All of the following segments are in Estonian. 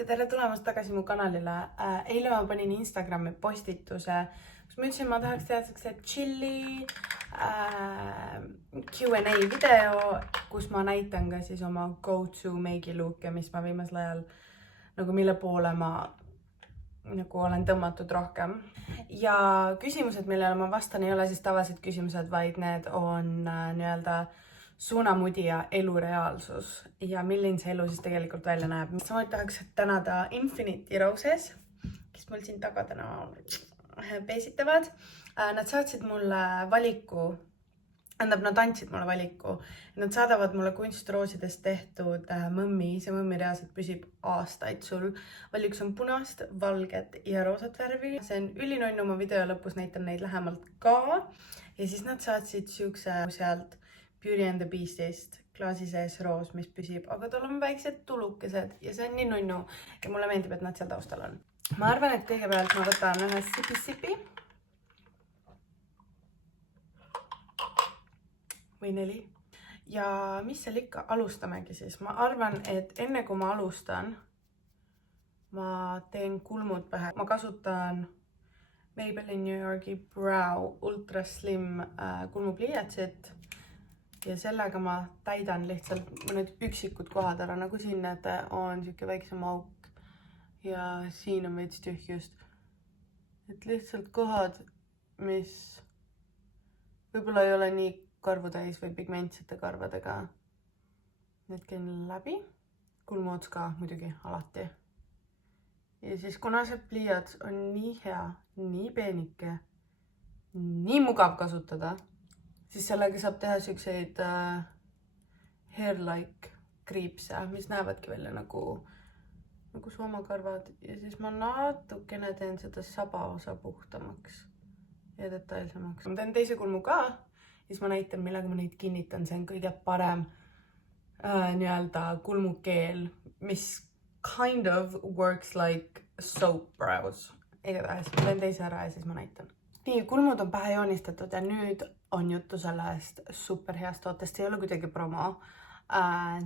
tervist ja tere tulemast tagasi mu kanalile. Eile ma panin Instagrami postituse, kus ma ütlesin, ma tahaks teha siukse chilli Q&A video, kus ma näitan ka siis oma go-to make look'e, mis ma viimasel ajal nagu mille poole ma nagu olen tõmmatud rohkem. Ja küsimused, millele ma vastan, ei ole siis tavalised küsimused, vaid need on nii-öelda suunamudi ja elureaalsus ja milline see elu siis tegelikult välja näeb. Samuti tahaks tänada Infinity Roses, kes mul siin taga täna peesitavad. Nad saatsid mulle valiku, nad andsid mulle valiku. Nad saadavad mulle kunstroosidest tehtud mõmmi. See mõmmi reaalselt püsib aastaid sul. Valiks on punast, valget ja roosat värvi. See on ülinonnu, ma video lõpus näitan neid lähemalt ka. Ja siis nad saatsid siukse sealt Beauty and the Beastist klaasi sees roos, mis püsib, aga tal on väiksed tulukesed ja see on nii nunnu ja mulle meeldib, et nad seal taustal on. Ma arvan, et kõigepealt ma võtan ühe sipi või 4 ja mis seal ikka, alustamegi siis. Ma arvan, et enne kui ma alustan, ma teen kulmud pähe. Ma kasutan Maybelline New Yorki Brow Ultra Slim kulmupliiatsit. Ja sellega ma täidan lihtsalt mõned üksikud kohad ära, nagu siin näete, on siuke väiksem auk ja siin on veits tühjust. Et lihtsalt kohad, mis võib-olla ei ole nii karvutäis või pigmentsete karvadega. Need käin läbi, kulmuots ka muidugi alati. Ja siis kuna see pliiats on nii hea, nii peenike, nii mugav kasutada, siis sellega saab teha siukseid hair-like kriipse, mis näevadki välja nagu soomakarvad. Ja siis ma natukene teen seda saba osa puhtamaks ja detailsemaks. Ma teen teise kulmu ka, siis ma näitan, millega ma neid kinnitan. See on kõige parem nii-öelda kulmukeel, mis kind of works like soap brows. Igatahes, ma teen teise ära ja siis ma näitan. Nii, kulmud on pähe joonistatud ja nüüd on juttu sellest super heast tootest. See ei ole kuidagi promo.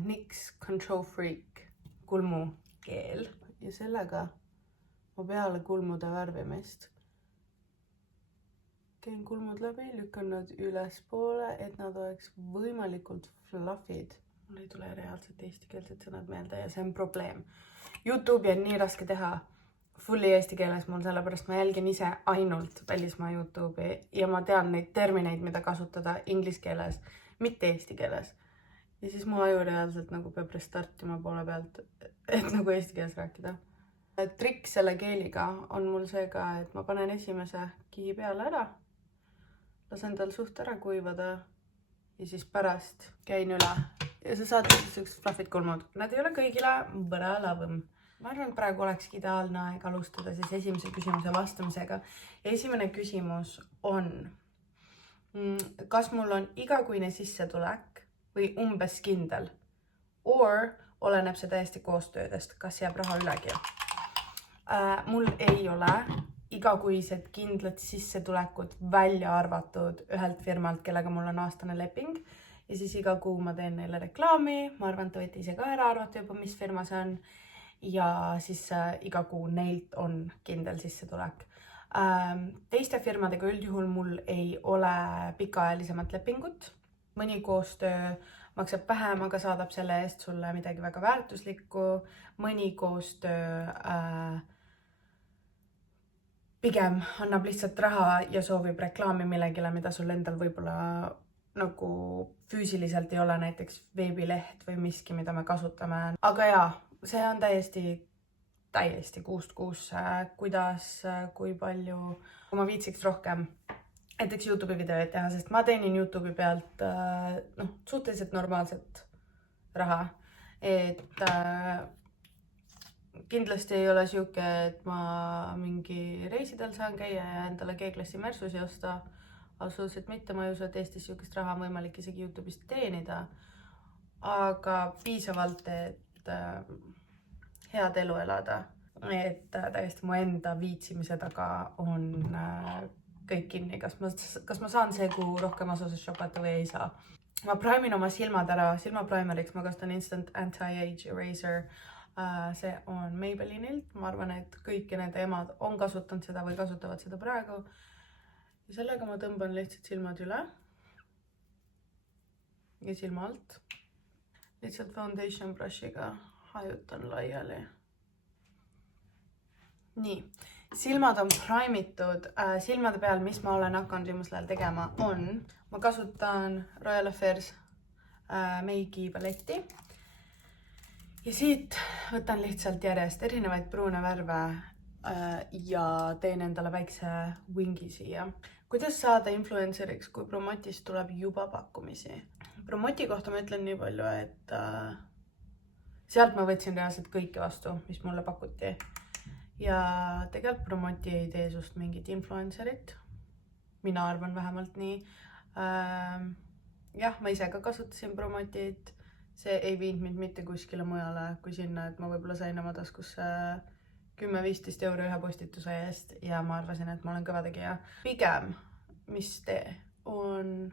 NYX Control Freak kulmukeel. Ja sellega ma peale kulmude värvimist käin kulmud läbi, lükkan nad ülespoole, et nad oleks võimalikult fluffid. Mul ei tule reaalselt eestikeelsed sõnad meelde ja see on probleem. YouTube'i on nii raske teha fulli eesti keeles mul, sellepärast ma jälgin ise ainult välismaa YouTube'i ja ma tean neid termineid, mida kasutada inglise keeles, mitte eesti keeles. Ja siis mu aju reaalselt nagu peab restartima poole pealt, et nagu eesti keeles rääkida. Trikk selle keeliga on mul see ka, et ma panen esimese kihi peale ära, lasen tal suht ära kuivada ja siis pärast käin üle. Ja sa saad selliseks fluffid kulmud. Nad ei ole kõigile, but I love them. Ma arvan, et praegu olekski ideaalne aeg alustada siis esimese küsimuse vastamisega. Esimene küsimus on, kas mul on igakuine sissetulek või umbes kindel? Or oleneb see täiesti koostöödest, kas jääb raha ülegi? Mul ei ole igakuised kindlad sissetulekut välja arvatud ühelt firmalt, kellega mul on aastane leping. Ja siis iga kuu ma teen neile reklaami. Ma arvan, et te võite ise ka ära arvata juba, mis firma see on. Ja siis iga kuu neilt on kindel sissetulek. Teiste firmadega üldjuhul mul ei ole pikaajalisemat lepingut. Mõni koostöö maksab vähem, aga saadab selle eest sulle midagi väga väärtuslikku. Mõni koostöö pigem annab lihtsalt raha ja soovib reklaami millegile, mida sul endal võib-olla nagu füüsiliselt ei ole, näiteks veebileht või miski, mida me kasutame. Aga jaa, see on täiesti kuust kuusse, kuidas, kui palju, kui ma viitsiks rohkem näiteks YouTube'i videoid teha, sest ma teenin YouTube'i pealt suhteliselt normaalset raha. Et kindlasti ei ole siuke, et ma mingi reisidel saan käia ja endale G-klassi Mersusi osta. Absoluutselt mitte, ma ei usu, et Eestis siukest raha on võimalik isegi YouTube'ist teenida. Aga piisavalt, et head elu elada. Et täiesti mu enda viitsimise taga on kõik kinni. Kas ma saan see kuu rohkem asuses shopata või ei saa? Ma primin oma silmad ära. Silmaprimeriks ma kasutan Instant Anti-Age Eraser. See on Maybellinilt, ma arvan, et kõiki need emad on kasutanud seda või kasutavad seda praegu. Ja sellega ma tõmban lihtsalt silmad üle ja silma alt. Lihtsalt foundation brushiga hajutan laiali. Nii, silmad on primitud. Silmade peal, mis ma olen hakanud viimasel ajal tegema, on, ma kasutan Royal Affairs meigi paletti. Ja siit võtan lihtsalt järjest erinevaid pruune värve ja teen endale väikse wingi siia. Kuidas saada influenceriks, kui promotist tuleb juba pakkumisi? Promoti kohta ma ütlen nii palju, et sealt ma võtsin reaalselt kõike vastu, mis mulle pakuti. Ja tegelikult promoti ei tee sust mingit influencerit. Mina arvan vähemalt nii. Jah, ma ise ka kasutasin promotit. See ei viinud mind mitte kuskile mujale kui sinna, et ma võib-olla sain oma taskusse 10-15 euro ühe postituse eest ja ma arvasin, et ma olen kõva tegija. Pigem, mis tee, on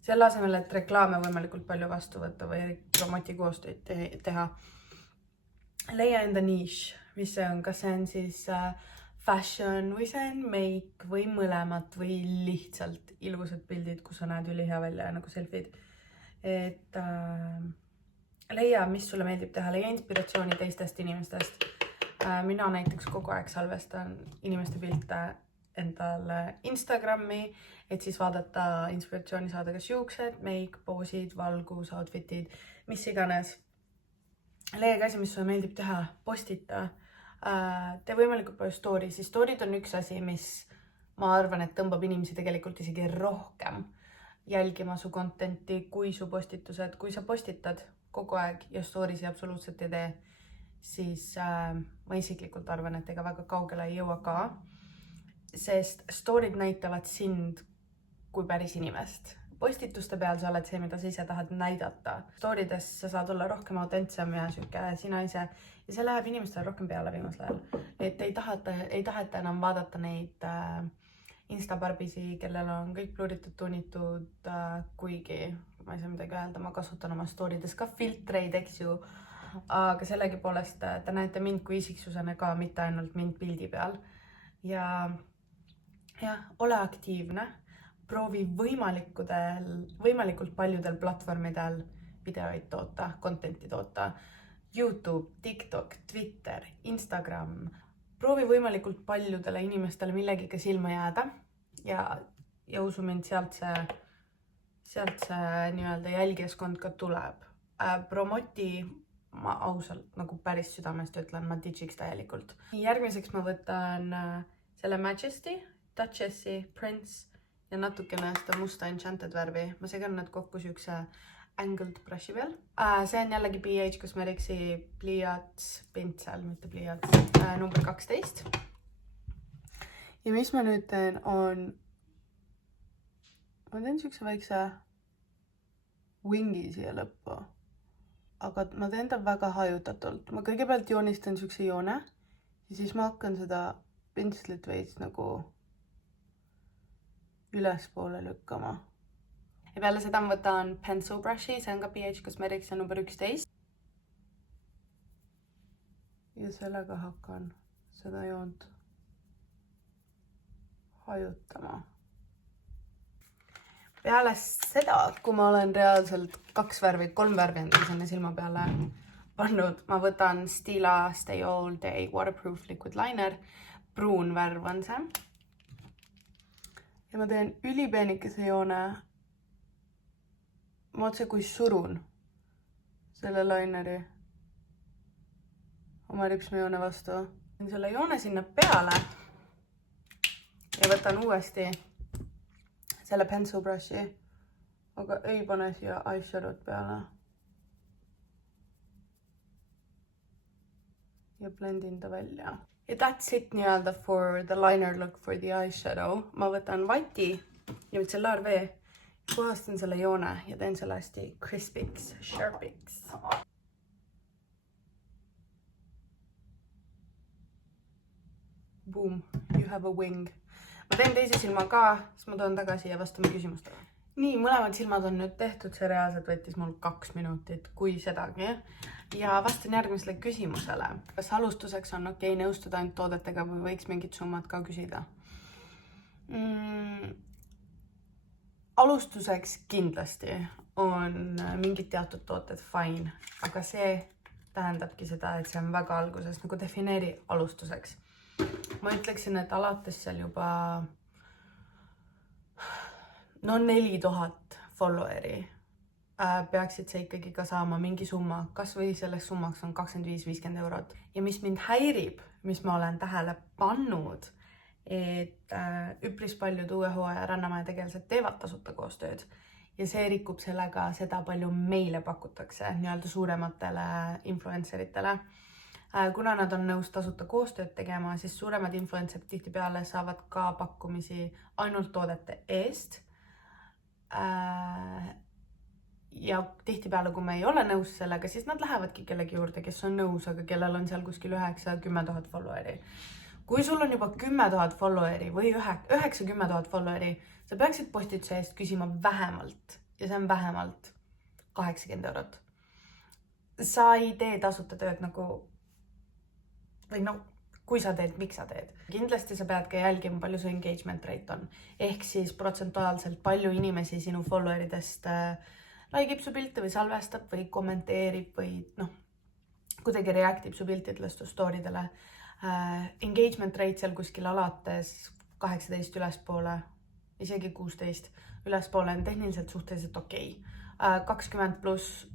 selle asemel, et reklaame võimalikult palju vastu võtta või promoti koostööd teha. Leia enda niche, mis see on, kas see on siis fashion või see on make või mõlemat või lihtsalt ilusad pildid, kus sa näed ülihea välja nagu selfid. Et leia, mis sulle meeldib teha, leia inspiratsiooni teistest inimestest. Mina näiteks kogu aeg salvestan inimeste pilte endale Instagrami, et siis vaadata inspiratsiooni saada kas juuksed, make, poosid, valgus, outfitid, mis iganes. Leia ka asi, mis sulle meeldib teha, postita. Tee võimalikult palju story, siis story'd on üks asi, mis ma arvan, et tõmbab inimesi tegelikult isegi rohkem jälgima su contenti kui su postitused. Kui sa postitad kogu aeg ja story'si absoluutselt ei tee, siis ma isiklikult arvan, et ega väga kaugele ei jõua ka, sest story'd näitavad sind kui päris inimest. Postituste peal sa oled see, mida sa ise tahad näidata. Story'des sa saad olla rohkem autentsem ja süke sina ise ja see läheb inimestele rohkem peale viimasel ajal. Et ei taheta enam vaadata neid Instabarbisi, kellel on kõik pluuritud, tunnitud, kuigi ma ei saa midagi öelda, ma kasutan oma story'des ka filtreid, eks ju, aga sellegi poolest te näete mind kui isiksusena ka, mitte ainult mind pildi peal. Ja ole aktiivne, proovi võimalikult paljudel platvormidel videoid toota, contenti toota. YouTube, TikTok, Twitter, Instagram. Proovi võimalikult paljudele inimestele millegiga silma jääda ja usu mind, sealt see nii-öelda jälgijaskond ka tuleb. Promoti ma ausalt nagu päris südamest ütlen, ma ditšiks täielikult. Järgmiseks ma võtan selle Majesty, Duchessi, Prince ja natukene seda musta Enchanted värvi. Ma segan nad kokku siukse angled brushi peal. See on jällegi BH Cosmeticsi pliiats, pintsel, mitte pliiats, number 12. Ja mis ma nüüd teen on, ma teen siukse väikse wingi siia lõppu, aga ma teen ta väga hajutatult. Ma kõigepealt joonistan siukse joone ja siis ma hakkan seda pintslit veits nagu ülespoole lükkama. Ja peale seda ma võtan pencil brushi, see on ka BH Cosmetics ja number 11. Ja sellega hakkan seda joont hajutama. Peale seda, kui ma olen reaalselt 3 värvi endale sinna silma peale pannud, ma võtan Stila Stay All Day Waterproof Liquid Liner. Pruun värv on see. Ja ma teen ülipeenikese joone. Ma otse kui surun selle lineri oma ripsmejoone vastu. Teen selle joone sinna peale ja võtan uuesti selle pencil brushi, aga ei pane siia eyeshadow't peale. Ja blendin ta välja. Ja that's it nii-öelda for the liner look for the eyeshadow. Ma võtan vati ja mitsellaar vee, puhastan selle joone ja teen selle hästi crispiks, sharpiks. Boom, you have a wing. Ma teen teise silma ka, siis ma toon tagasi ja vastame küsimustele. nii, mõlemad silmad on nüüd tehtud, see reaalselt võttis mul 2 minutit, kui sedagi. Ja vastan järgmisele küsimusele. Kas alustuseks on okei nõustuda ainult toodetega või võiks mingid summad ka küsida? Alustuseks kindlasti on mingid teatud tooted fine, aga see tähendabki seda, et see on väga alguses, nagu defineeri alustuseks. Ma ütleksin, et alates seal juba 4000 followeri peaksid sa ikkagi ka saama mingi summa, kas või selleks summaks on 25-50 eurot. Ja mis mind häirib, mis ma olen tähele pannud, et üpris paljud uue hooaja Rannamäe tegelased teevad tasuta koostööd ja see rikub sellega seda, palju meile pakutakse nii-öelda suurematele influenceritele. Kuna nad on nõus tasuta koostööd tegema, siis suuremad influencerid tihtipeale saavad ka pakkumisi ainult toodete eest. Ja tihtipeale, kui me ei ole nõus sellega, siis nad lähevadki kellegi juurde, kes on nõus, aga kellel on seal kuskil 9-10 000 followeri. Kui sul on juba 10 000 followeri või 9-10 000 followeri, sa peaksid postituse eest küsima vähemalt, ja see on vähemalt 80 eurot. Sa ei tee tasuta tööd nagu, või no, kui sa teed, miks sa teed. Kindlasti sa pead ka jälgima, palju su engagement rate on. Ehk siis protsentuaalselt palju inimesi sinu followeridest likeib su pilte või salvestab või kommenteerib või kuidagi reactib su piltidele, story'dele. Engagement rate seal kuskil alates 18 ülespoole, isegi 16 ülespoole on tehniliselt suhteliselt okei. 20 pluss,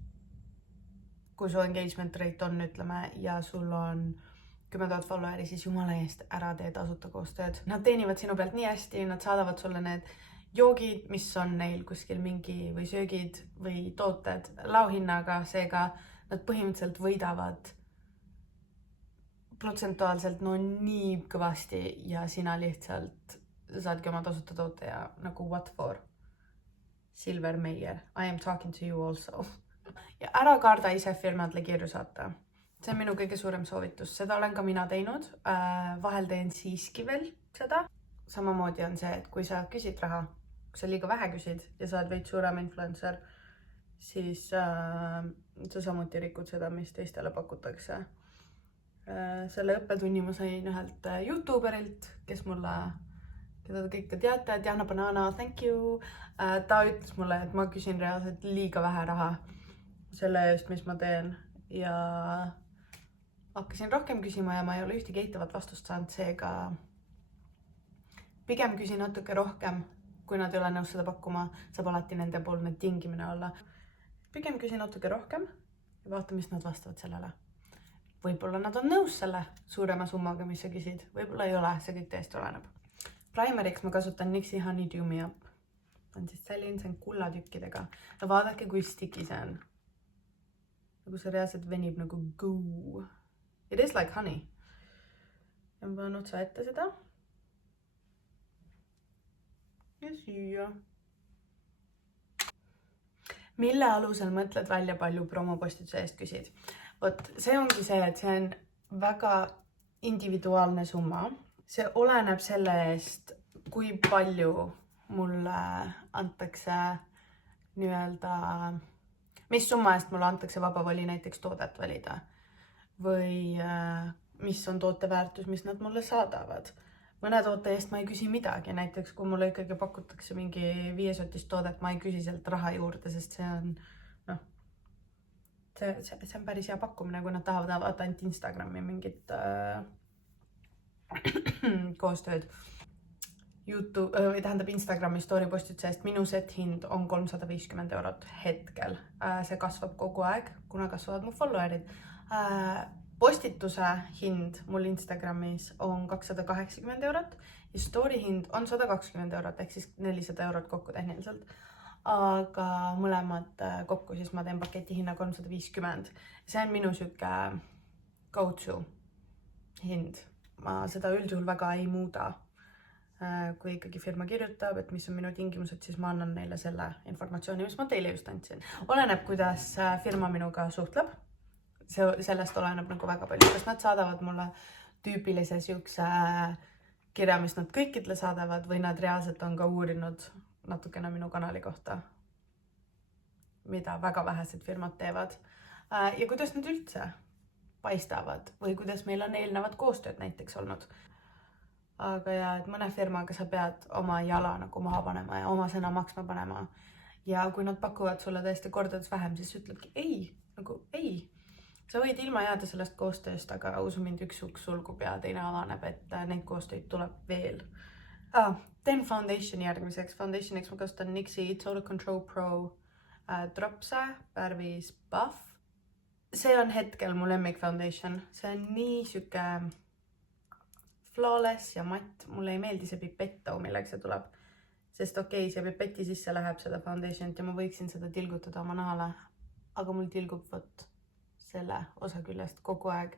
kui su engagement rate on, ütleme, ja sul on 10 000 followeri, siis jumala eest ära tee tasuta koostööd. Nad teenivad sinu pealt nii hästi, nad saadavad sulle need joogid, mis on neil kuskil mingi või söögid või tooted laohinnaga, seega nad põhimõtteliselt võidavad protsentuaalselt nii kõvasti ja sina lihtsalt saadki oma tasuta toote ja nagu what for? Silver Meier, I am talking to you also. Ja ära karda ise firmadele kirju saata. See on minu kõige suurem soovitus. Seda olen ka mina teinud. Vahel teen siiski veel seda. Samamoodi on see, et kui sa küsid raha, kui sa liiga vähe küsid ja saad veid suurem influencer, siis sa samuti rikud seda, mis teistele pakutakse. Selle õppetunni ma sain ühelt YouTuberilt, keda te kõik teate, Diana Banana, thank you. Ta ütles mulle, et ma küsin reaalselt liiga vähe raha selle eest, mis ma teen. Ja hakkasin rohkem küsima ja ma ei ole ühtegi eitavat vastust saanud, seega pigem küsin natuke rohkem, kui nad ei ole nõus seda pakkuma, saab alati nende poolne tingimine olla. Pigem küsin natuke rohkem ja vaata, mis nad vastavad sellele. Võib-olla nad on nõus selle suurema summaga, mis sa küsid. Võib-olla ei ole, see kõik tõesti oleneb. Primeriks ma kasutan NYXi Honeydew Me Up. On siis selline, see on kullatükkidega. Ja vaadake, kui sticky see on. Nagu see reaalselt venib nagu goo. It is like honey. Ja ma panen otsa ette seda. Ja süüa. Mille alusel mõtled välja, palju promopostituse eest küsid? Vot, see ongi see, et see on väga individuaalne summa. See oleneb selle eest, kui palju mulle antakse nii-öelda, mis summa eest mulle antakse vaba voli näiteks toodet valida. Või mis on toote väärtus, mis nad mulle saadavad. Mõne toote eest ma ei küsi midagi, näiteks kui mulle ikkagi pakutakse mingi 5-sotist toodet, ma ei küsi sealt raha juurde, sest see on, see on päris hea pakkumine, kui nad tahavad avada ainult Instagrami mingit koostööd. YouTube, või tähendab Instagrami story postituse eest minu set hind on 350 eurot hetkel. See kasvab kogu aeg, kuna kasvavad mu followerid. Postituse hind mul Instagramis on 280 eurot ja story hind on 120 eurot, ehk siis 400 eurot kokku tehniliselt. Aga mõlemad kokku siis ma teen paketi hinna 350. See on minu süke go-to hind. Ma seda üldjuhul väga ei muuda. Kui ikkagi firma kirjutab, et mis on minu tingimused, siis ma annan neile selle informatsiooni, mis ma teile just andsin. Oleneb, kuidas firma minuga suhtleb. Sellest oleneb nagu väga palju, kas nad saadavad mulle tüüpilise siukse kirja, mis nad kõikidele saadavad või nad reaalselt on ka uurinud natukene minu kanali kohta, mida väga vähesed firmad teevad ja kuidas nad üldse paistavad või kuidas meil on eelnevad koostööd näiteks olnud. Aga ja, et mõne firmaga sa pead oma jala nagu maha panema ja oma sõna maksma panema. Ja kui nad pakuvad sulle tõesti kordades vähem, siis ütlebki ei, nagu ei. Sa võid ilma jääda sellest koostööst, aga usu mind, üks uks sulgub ja teine avaneb, et neid koostöid tuleb veel. Teen foundationi järgmiseks. Foundationiks ma kasutan NYXi Total Control Pro Dropse värvis Buff. See on hetkel mu lemmik foundation. See on nii süke flawless ja matt. Mulle ei meeldi see pipett, millega see tuleb. Sest okei, see pipeti sisse läheb seda foundationit ja ma võiksin seda tilgutada oma nahale. Aga mul tilgub võtt selle osa küljest kogu aeg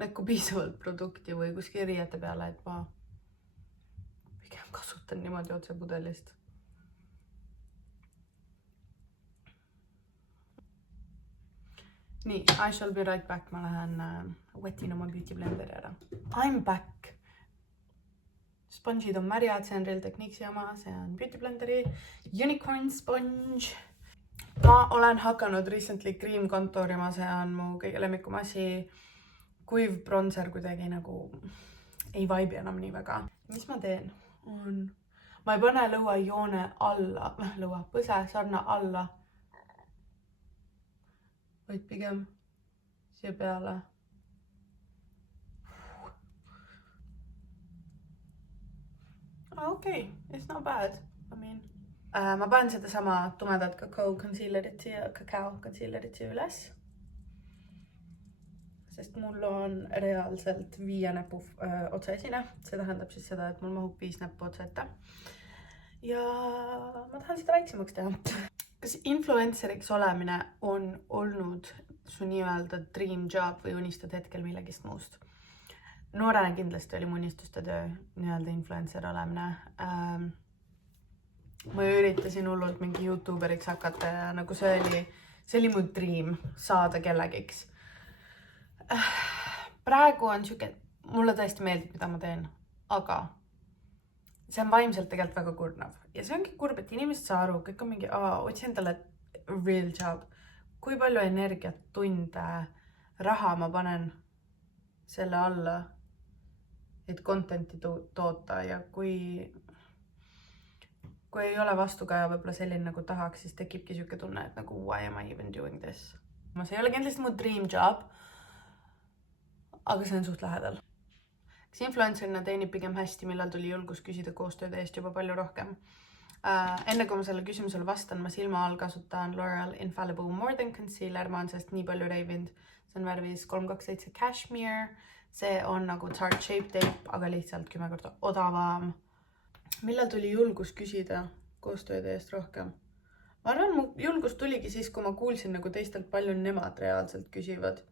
näkku piisavalt produkti või kuskil riiete peale, et ma pigem kasutan niimoodi otse pudelist. Nii, I shall be right back. Ma lähen wetin oma beauty blenderi ära. I'm back. Spongid on märjad, see on Real Techniques'i oma, see on beauty blenderi Unicorn Sponge. Ma olen hakanud recently cream kontoorima, see on mu kõige lemmikum asi. Kuiv bronzer kuidagi nagu ei vibe enam nii väga. Mis ma teen? Ma ei pane lõuajoone alla, põse sarna alla, vaid pigem siia peale. Okay, it's not bad. Ma panen seda sama tumedat kakao concealerit siia üles. Sest mul on reaalselt 5 näpu otsaesine. See tähendab siis seda, et mul mahub 5 näppu otsa ette. Ja ma tahan seda väiksemaks teha. Kas influenceriks olemine on olnud su nii-öelda dream job või unistad hetkel millegist muust? Noorena kindlasti oli mu unistuste töö nii-öelda influencer olemine. Ma üritasin hullult mingi YouTuberiks hakata ja nagu see oli mu dream saada kellegiks. Praegu on siuke, mulle tõesti meeldib, mida ma teen, aga see on vaimselt tegelikult väga kurnav. Ja see ongi kurb, et inimesed saa aru, kõik on mingi, otsi endale real job. Kui palju energiat, tunde, raha ma panen selle alla, et contenti toota ja kui ei ole vastukaja võib-olla selline nagu tahaks, siis tekibki siuke tunne, et nagu why am I even doing this? See ei ole kindlasti mu dream job, aga see on suht lähedal. Kas influencerina teenib pigem hästi, millal tuli julgus küsida koostööde eest juba palju rohkem? Enne kui ma selle küsimusele vastan, ma silma all kasutan L'Oreal Infallible More Than Concealer, ma olen sellest nii palju reivinud. See on värvis 327 Cashmere. See on nagu Tarte Shape Tape, aga lihtsalt 10 korda odavam. Millal tuli julgus küsida koostööde eest rohkem? Ma arvan, mu julgus tuligi siis, kui ma kuulsin nagu teistelt palju nemad reaalselt küsivad.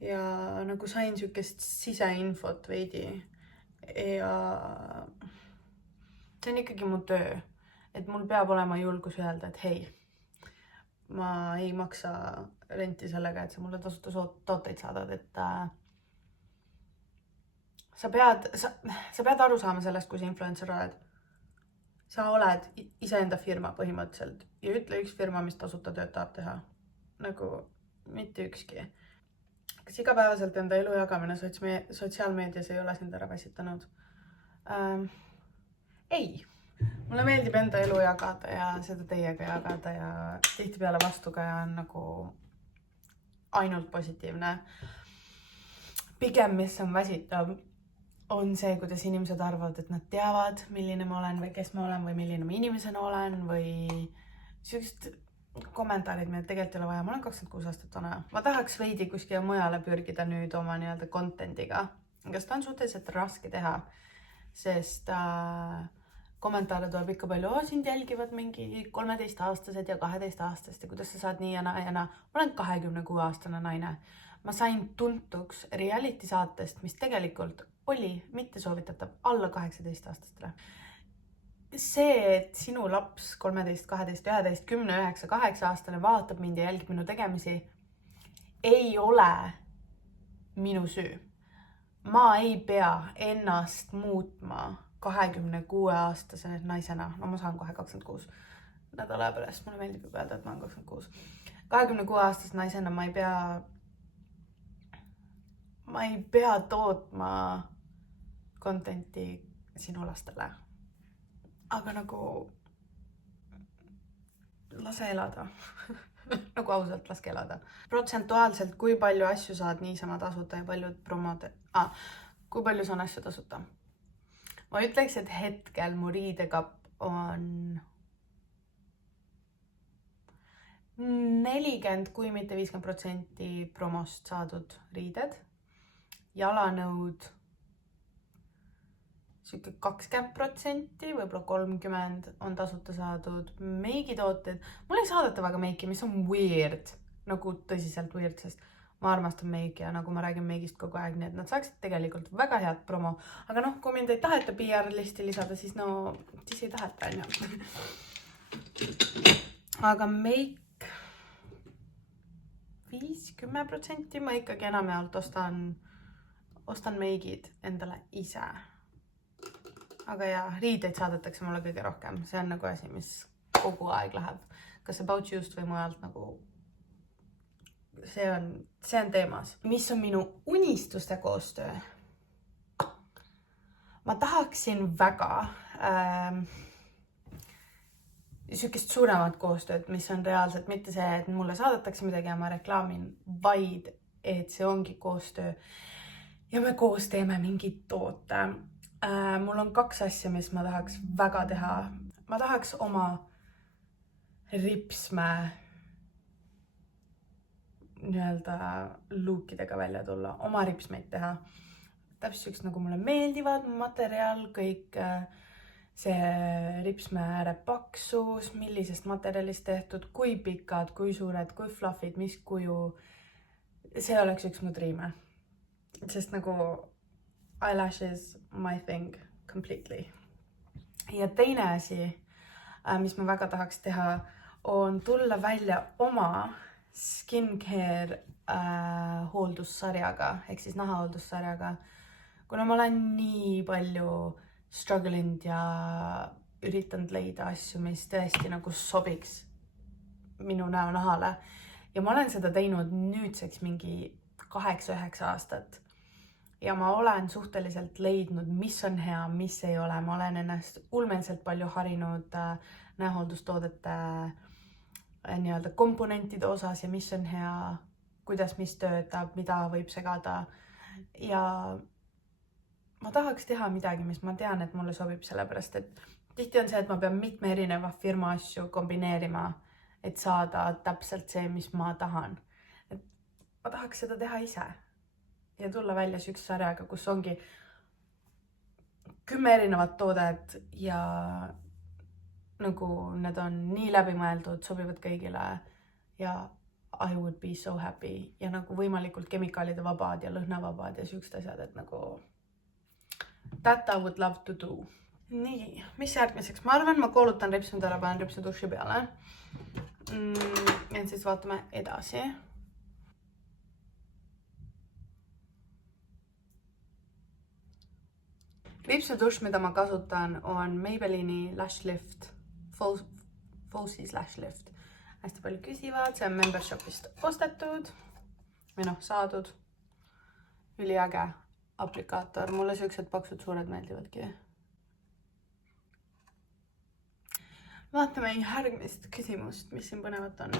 Ja nagu sain siukest siseinfot veidi. Ja see on ikkagi mu töö. Et mul peab olema julgus öelda, et hei, ma ei maksa renti sellega, et sa mulle tasuta tooteid saadad, et sa pead aru saama sellest, kui sa influencer oled. Sa oled iseenda firma põhimõtteliselt ja ütle üks firma, mis tasuta tööd tahab teha. Nagu mitte ükski. Kas igapäevaselt enda elu jagamine sotsiaalmeedias ei ole sind ära väsitanud? Ei. Mulle meeldib enda elu jagada ja seda teiega jagada ja tihtipeale vastukaja on nagu ainult positiivne. Pigem, mis on väsitav, on see, kuidas inimesed arvavad, et nad teavad, milline ma olen või kes ma olen või milline ma inimesena olen või sellised kommentaarid, mida tegelikult ei ole vaja. Ma olen 26 aastat vana. Ma tahaks veidi kuskile mujale pürgida nüüd oma nii-öelda contentiga. Aga seda on suhteliselt raske teha, sest kommentaare tuleb ikka palju. Sind jälgivad mingi 13-aastased ja 12-aastased ja kuidas sa saad nii ja naa. Ma olen 26-aastane naine. Ma sain tuntuks reality saatest, mis tegelikult oli mitte soovitatav alla 18-aastastele. See, et sinu laps 13, 12, 11, 10, 9, 8 aastane vaatab mind ja jälgib minu tegemisi, ei ole minu süü. Ma ei pea ennast muutma 26-aastase naisena, no ma saan kohe 26 nädala pärast, mulle meeldib juba öelda, et ma olen 26. 26-aastase naisena ma ei pea tootma contenti sinu lastele. Aga nagu lase elada. Nagu ausalt, laske elada. Protsentuaalselt, kui palju asju saad niisama tasuta ja paljud promode... kui palju saan asju tasuta? Ma ütleks, et hetkel mu riidekapp on 40, kui mitte 50% promost saadud riided. Jalanõud siuke 20%, võib-olla 30% on tasuta saadud. Meigitooted. Mulle ei saadeta väga meiki, mis on weird. Nagu tõsiselt weird, sest ma armastan meiki ja nagu ma räägin meigist kogu aeg, nii et nad saaksid tegelikult väga head promo. Aga noh, kui mind ei taheta PR-listi lisada, siis no, siis ei taheta, on ju. Aga meik 5-10% ma ikkagi enamjaolt ostan meigid endale ise. Aga jaa, riideid saadetakse mulle kõige rohkem. See on nagu asi, mis kogu aeg läheb. Kas About You'st või mujalt nagu... See on teemas. Mis on minu unistuste koostöö? Ma tahaksin väga sükest suuremat koostööd, mis on reaalselt mitte see, et mulle saadetakse midagi ja ma reklaamin, vaid et see ongi koostöö ja me koos teeme mingit toote. Mul on 2 asja, mis ma tahaks väga teha. Ma tahaks oma ripsmäe nii-öelda luukidega välja tulla, oma ripsmeid teha. Täpselt üks nagu mulle meeldivad materjal, kõik see ripsmäe ääre paksus, millisest materjalist tehtud, kui pikad, kui suured, kui fluffid, mis kuju. See oleks üks mu triime. Sest nagu eyelashes my thing completely. Ja teine asi, mis ma väga tahaks teha, on tulla välja oma skincare hooldussarjaga, ehk siis nahahooldussarjaga. Kuna ma olen nii palju struggle'inud ja üritanud leida asju, mis tõesti nagu sobiks minu näonahale. Ja ma olen seda teinud nüüdseks mingi 8-9 aastat. Ja ma olen suhteliselt leidnud, mis on hea, mis ei ole. Ma olen ennast ulmenselt palju harinud näohooldustoodete nii-öelda komponentide osas ja mis on hea, kuidas mis töötab, mida võib segada. Ja ma tahaks teha midagi, mis ma tean, et mulle sobib, sellepärast, et tihti on see, et ma pean mitme erineva firma asju kombineerima, et saada täpselt see, mis ma tahan. Et ma tahaks seda teha ise ja tulla välja sükse sarjaga, kus ongi 10 erinevat toodet ja nagu need on nii läbimõeldud, sobivad kõigile ja I would be so happy ja nagu võimalikult kemikaalide vabad ja lõhnavabad ja sükst asjad, et nagu that I would love to do. Nii, mis järgmiseks? Ma arvan, ma koolutan ripsmed ära, panen ripsme duši peale. Ja siis vaatame edasi. Ripsme duš, mida ma kasutan, on Maybellini Lash Lift, Falsies Lash Lift. Hästi palju küsivad, see on membershopist ostetud või noh, saadud. Üliäge aplikaator, mulle siuksed paksud suured meeldivadki. Vaatame järgmist küsimust, mis siin põnevat on.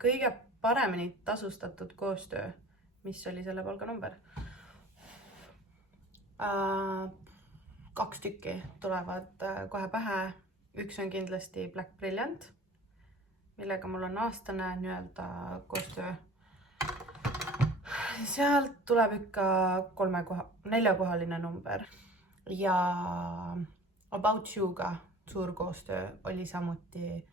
Kõige paremini tasustatud koostöö, mis oli selle palganumber? 2 tükki tulevad kohe pähe. Üks on kindlasti Black Brilliant, millega mul on aastane nii-öelda koostöö. Sealt tuleb ikka 4-kohaline number. Ja About You'ga suur koostöö oli samuti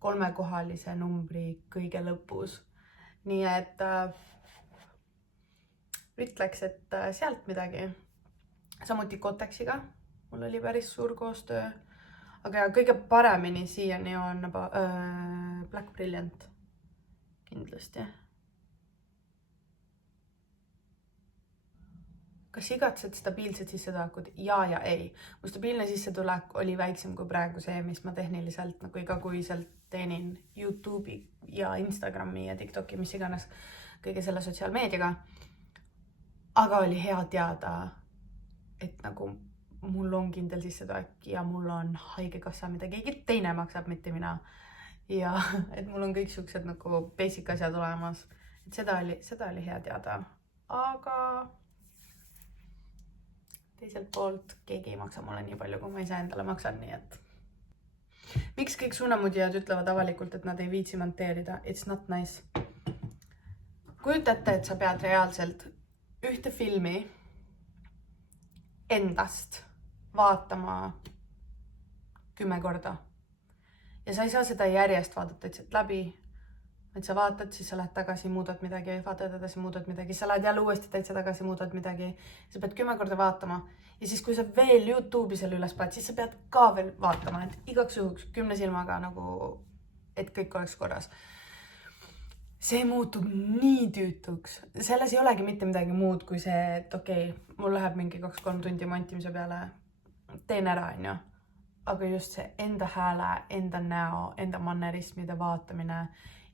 3-kohalise numbri kõige lõpus. Nii et ütleks, et sealt midagi. Samuti Kotexiga mul oli päris suur koostöö. Aga kõige paremini siiani on Black Brilliant kindlasti. kas igatsed stabiilset sissetulekut? Ja ei. Mu stabiilne sissetulek oli väiksem kui praegu see, mis ma tehniliselt nagu igakuiselt teenin YouTube'i ja Instagrami ja TikToki, mis iganes kõige selle sotsiaalmeediaga. Aga oli hea teada, et nagu mul on kindel sissetulek ja mul on haigekassa, mida keegi teine maksab, mitte mina. Ja et mul on kõik siuksed nagu basic asjad olemas. Et seda oli hea teada. Aga teiselt poolt keegi ei maksa mulle nii palju, kui ma ise endale maksan, nii et miks kõik suunamudjad ütlevad avalikult, et nad ei viitsi monteerida? It's not nice. Kujuta ette, et sa pead reaalselt ühte filmi endast vaatama 10 korda. Ja sa ei saa seda järjest vaadata lihtsalt läbi. Et sa vaatad, siis sa lähed tagasi, muudad midagi, vaatad edasi, muudad midagi. Sa lähed jälle uuesti täitsa tagasi, muudad midagi. Sa pead 10 korda vaatama. Ja siis kui sa veel YouTube'i selle üles paned, siis sa pead ka veel vaatama. Et igaks juhuks 10 silmaga nagu, et kõik oleks korras. See muutub nii tüütuks. Selles ei olegi mitte midagi muud kui see, et okei, mul läheb mingi 2-3 tundi montimise peale. Teen ära, on ju. Aga just see enda hääle, enda näo, enda mannerismide vaatamine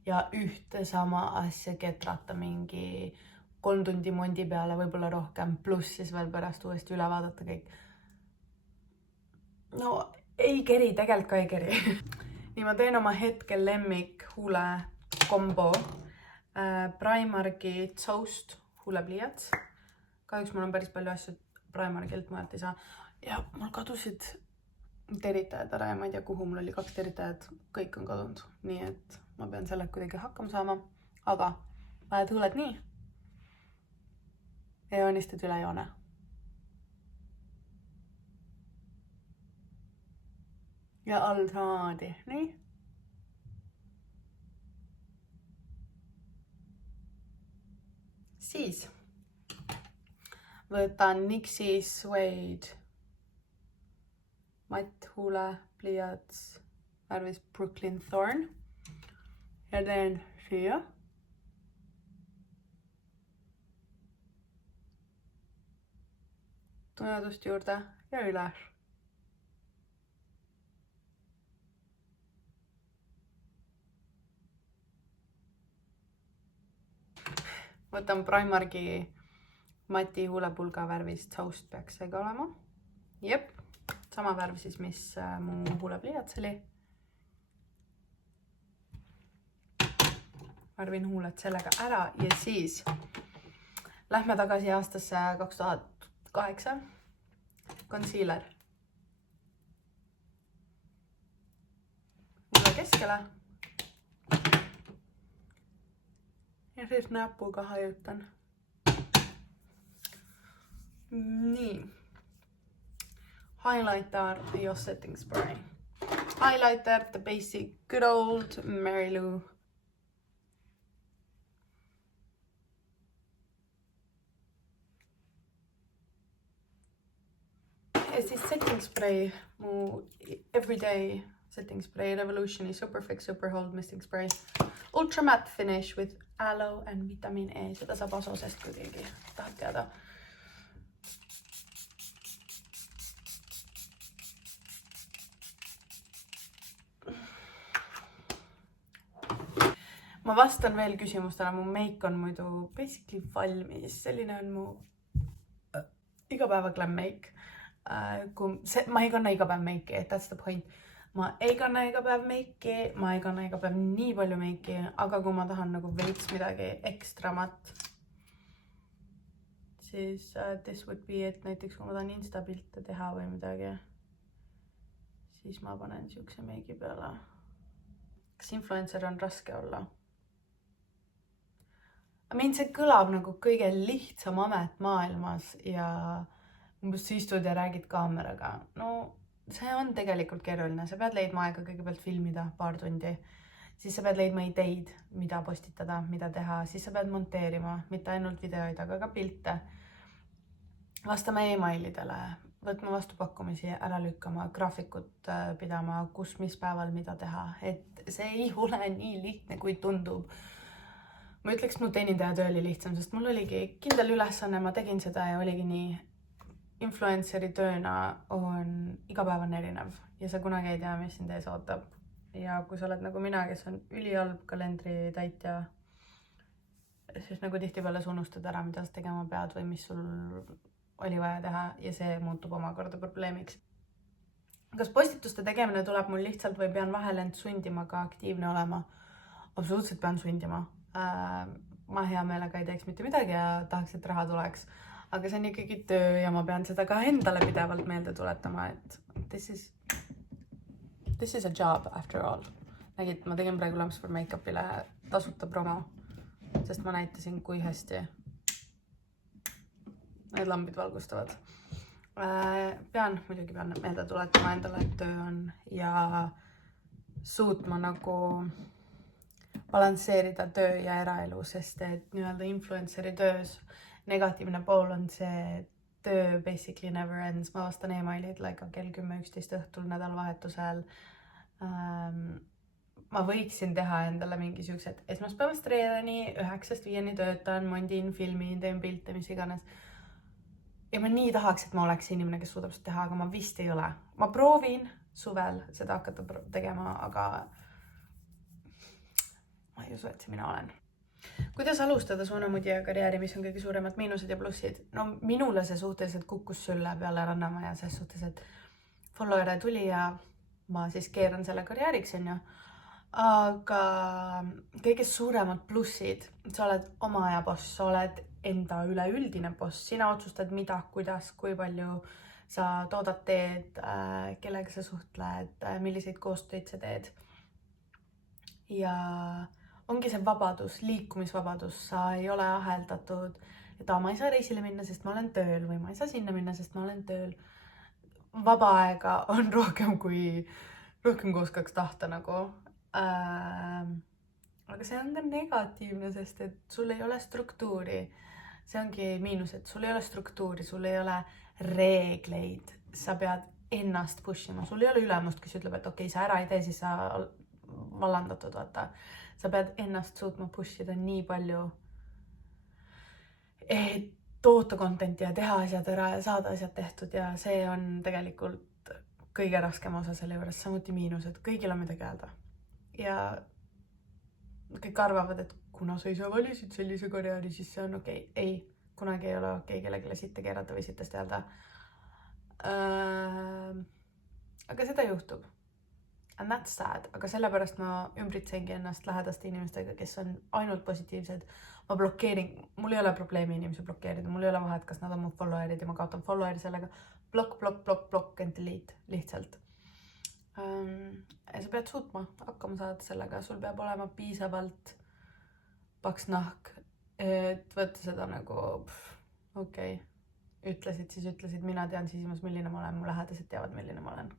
ja ühte sama asja ketrata mingi 3 tundi mondi peale, võib-olla rohkem, pluss siis veel pärast uuesti üle vaadata kõik. No ei keri, tegelikult ka ei keri. Nii ma teen oma hetkel lemmik huule kombo. Primarki Toast huulepliiats. Kahjuks mul on päris palju asju Primarkilt mujalt ei saa. Ja mul kadusid teritajad ära ja ma ei tea, kuhu mul oli 2 teritajad. Kõik on kadunud. Nii et ma pean selle kuidagi hakkama saama. Aga vahed huuled nii. Ja joonistad üle joone. Ja all samamoodi. Nii. Siis võtan NYXi Suede matt huulepliiats värvis Brooklyn Thorn ja teen siia. Tumedust juurde ja üles. Võtan Primarki mati huulepulga värvis Toast peaks see ka olema. Jep, sama värv siis, mis mu huulepliiats oli. Värvin huuled sellega ära ja siis lähme tagasi aastasse 2008. Concealer. Huule keskele. Ja siis näpuga hajutan. Nii. Highlighter ja setting spray. Highlighter, the basic good old Mary Lou. Ja siis setting spray, mu everyday setting spray, Revolutioni Super Fix Super Hold Misting Spray. Ultra matte finish with aloe and vitamin E. Seda saab Asosest, kui keegi tahab teada. Ma vastan veel küsimustele, mu meik on muidu basically valmis. Selline on mu igapäeva glam meik. Ma ei kanna iga päev meiki, that's the point. Ma ei kanna iga päev meiki, ma ei kanna iga päev nii palju meiki, aga kui ma tahan nagu veits midagi ekstramat, siis this would be it. Näiteks kui ma tahan instapilte teha või midagi, siis ma panen siukse meigi peale. Kas influencer on raske olla? See kõlab nagu kõige lihtsam amet maailmas ja umbes sa istud ja räägid kaameraga. No see on tegelikult keeruline. Sa pead leidma aega kõigepealt filmida paar tundi. Siis sa pead leidma ideid, mida postitada, mida teha. Siis sa pead monteerima, mitte ainult videoid, aga ka pilte. Vastama emailidele, võtma vastu pakkumisi, ära lükkama, graafikut pidama, kus mis päeval mida teha. Et see ei ole nii lihtne, kui tundub. ma ütleks, mu teenindajatöö oli lihtsam, sest mul oligi kindel ülesanne, ma tegin seda ja oligi nii. Influenceri tööna on iga päev on erinev ja sa kunagi ei tea, mis sind ees ootab. Ja kui sa oled nagu mina, kes on ülihalb kalendri täitja, siis nagu tihtipeale sa unustad ära, mida sa tegema pead või mis sul oli vaja teha ja see muutub omakorda probleemiks. Kas postituste tegemine tuleb mul lihtsalt või pean vahel end sundima ka aktiivne olema? Absoluutselt pean sundima. Ma hea meelega ei teeks mitte midagi ja tahaks, et raha tuleks. Aga see on ikkagi töö ja ma pean seda ka endale pidevalt meelde tuletama, et this is a job after all. Nägid, ma tegin praegu Lamps for Makeupile tasuta promo, sest ma näitasin, kui hästi need lambid valgustavad. Muidugi pean meelde tuletama endale, et töö on ja suutma nagu balansseerida töö ja eraelu, sest et nii-öelda influenceri töös negatiivne pool on see töö basically never ends. Ma vastan emailid kell 10-11 õhtul nädalavahetusel. Ma võiksin teha endale mingi siuksed esmaspäevast reedeni 9-5 töötan, mondin, filmin, teen pilte, mis iganes. Ja ma nii tahaks, et ma oleks inimene, kes suudab seda teha, aga ma vist ei ole. Ma proovin suvel seda hakata tegema, aga ma ei usu, et see mina olen. Kuidas alustada suunamudija karjääri, mis on kõige suuremad miinused ja plussid? No minule see suhteliselt kukkus sülle peale Rannamaja, selles suhtes, et followere tuli ja ma siis keeran selle karjääriks, on ju. Aga kõige suuremad plussid, sa oled oma aja boss, sa oled enda üleüldine boss, sina otsustad mida, kuidas, kui palju sa toodad teed, kellega sa suhtled, milliseid koostöid sa teed. Ja ongi see vabadus, liikumisvabadus, sa ei ole aheldatud, et ma ei saa reisile minna, sest ma olen tööl või ma ei saa sinna minna, sest ma olen tööl. Vaba aega on rohkem kui oskaks tahta nagu. Aga see on ka negatiivne, sest et sul ei ole struktuuri. See ongi miinus, et sul ei ole struktuuri, sul ei ole reegleid, sa pead ennast pushima, sul ei ole ülemust, kes ütleb, et okei, sa ära ei tee, siis sa vallandatud, vaata. Sa pead ennast suutma pushida nii palju, et toota contenti ja teha asjad ära ja saada asjad tehtud ja see on tegelikult kõige raskem osa selle juures, samuti miinus, et kõigil on midagi öelda. Ja kõik arvavad, et kuna sa ise valisid sellise karjääri, siis see on okei. Ei, kunagi ei ole okei kellelegi sitte keerata või sittest öelda. Aga seda juhtub. And that's sad, aga sellepärast ma ümbritsengi ennast lähedaste inimestega, kes on ainult positiivsed. Ma blokeerin, mul ei ole probleemi inimesi blokeerida, mul ei ole vahet, kas nad on mu followerid ja ma kaotan followeri sellega. Block and delete lihtsalt. Ja sa pead suutma hakkama saada sellega, sul peab olema piisavalt paks nahk, et võtta seda nagu okei. Ütlesid, siis ütlesid, mina tean sisimas, milline ma olen, mu lähedased teavad, milline ma olen.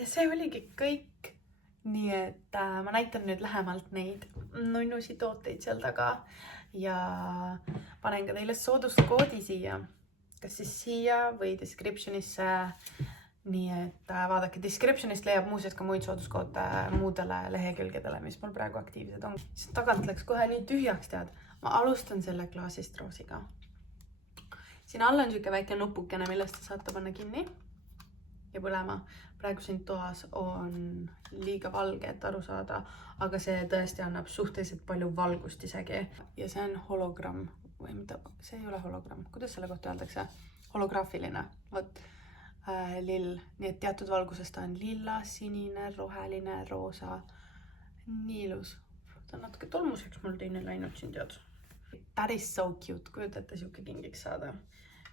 Ja see oligi kõik. Nii et ma näitan nüüd lähemalt neid nunnusi tooteid seal taga ja panen ka teile sooduskoodi siia. Kas siis siia või descriptionisse. Nii et vaadake, descriptionist leiab muuseas ka muid sooduskoote muudele lehekülgedele, mis mul praegu aktiivsed on. Siis tagant läks kohe nii tühjaks, tead. Ma alustan selle klaasist roosiga. Siin all on siuke väike nupukene, millest te saate panna kinni ja põlema. Praegu siin toas on liiga valge, et aru saada, aga see tõesti annab suhteliselt palju valgust isegi. Ja see on hologramm või mida, see ei ole hologramm. Kuidas selle kohta öeldakse? Holograafiline. Võt, lill. Nii et teatud valgusest on lilla, sinine, roheline, roosa. Nii ilus. Ta on natuke tolmuseks mul teine läinud siin tead. That is so cute. Kujutate siuke kingiks saada.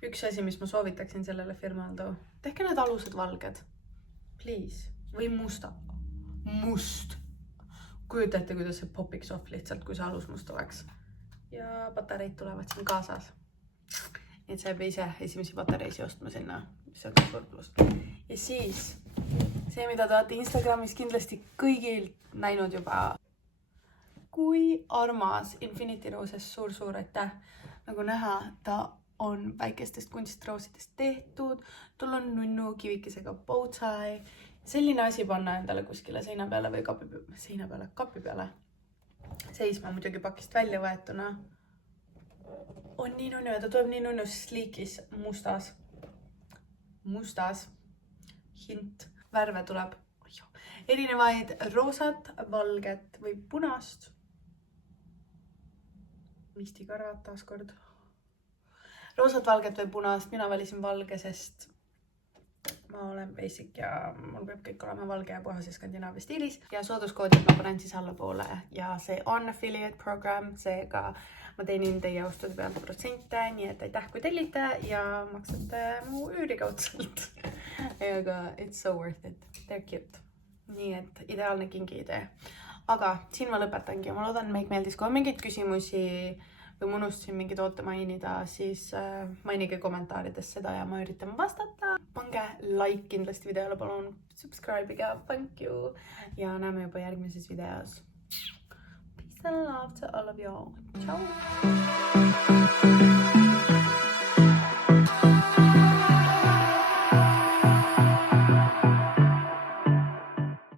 Üks asi, mis ma soovitaksin sellele firmalda. Tehke need alused valged. Please. Või musta. Must. Kujutate, kuidas see popiks off lihtsalt, kui see alus must oleks. Ja patareid tulevad siin kaasas. Nii et sa ei pea ise esimesi patareisi ostma sinna. See on suur pluss. Ja siis, see, mida te olete Instagramis kindlasti kõigil näinud juba. Kui armas Infinity Roses suur aitäh. Nagu näha, ta on väikestest kunstiroosidest tehtud, tul on nunnu kivikesega bowtie. Selline asi panna endale kuskile seina peale või kapi peale. seisma muidugi pakist välja võetuna. On nii nunnu ja ta tuleb nii nunnu sliikis mustas. Hint. Värve tuleb erinevaid roosat, valget või punast. Mistikarvad taaskord. Roosat, valget või punast. Mina valisin valge, sest ma olen basic ja mul peab kõik olema valge ja puhas ja Skandinaavia stiilis. Ja sooduskoodid ma panen siis allapoole ja see on affiliate program, seega ma teenin teie ostude pealt protsente, nii et aitäh kui tellite ja maksate mu üüri kaudselt. Aga it's so worth it, they're cute. Nii et ideaalne kingi idee. Aga siin ma lõpetangi ja ma loodan, meid meeldis, kui on mingeid küsimusi või ma unustasin mingi toote mainida, siis mainige kommentaarides seda ja ma üritan vastata. Pange like kindlasti videole, palun subscribe'iga, thank you. Ja näeme juba järgmises videos. Peace and love to all of y'all. Ciao!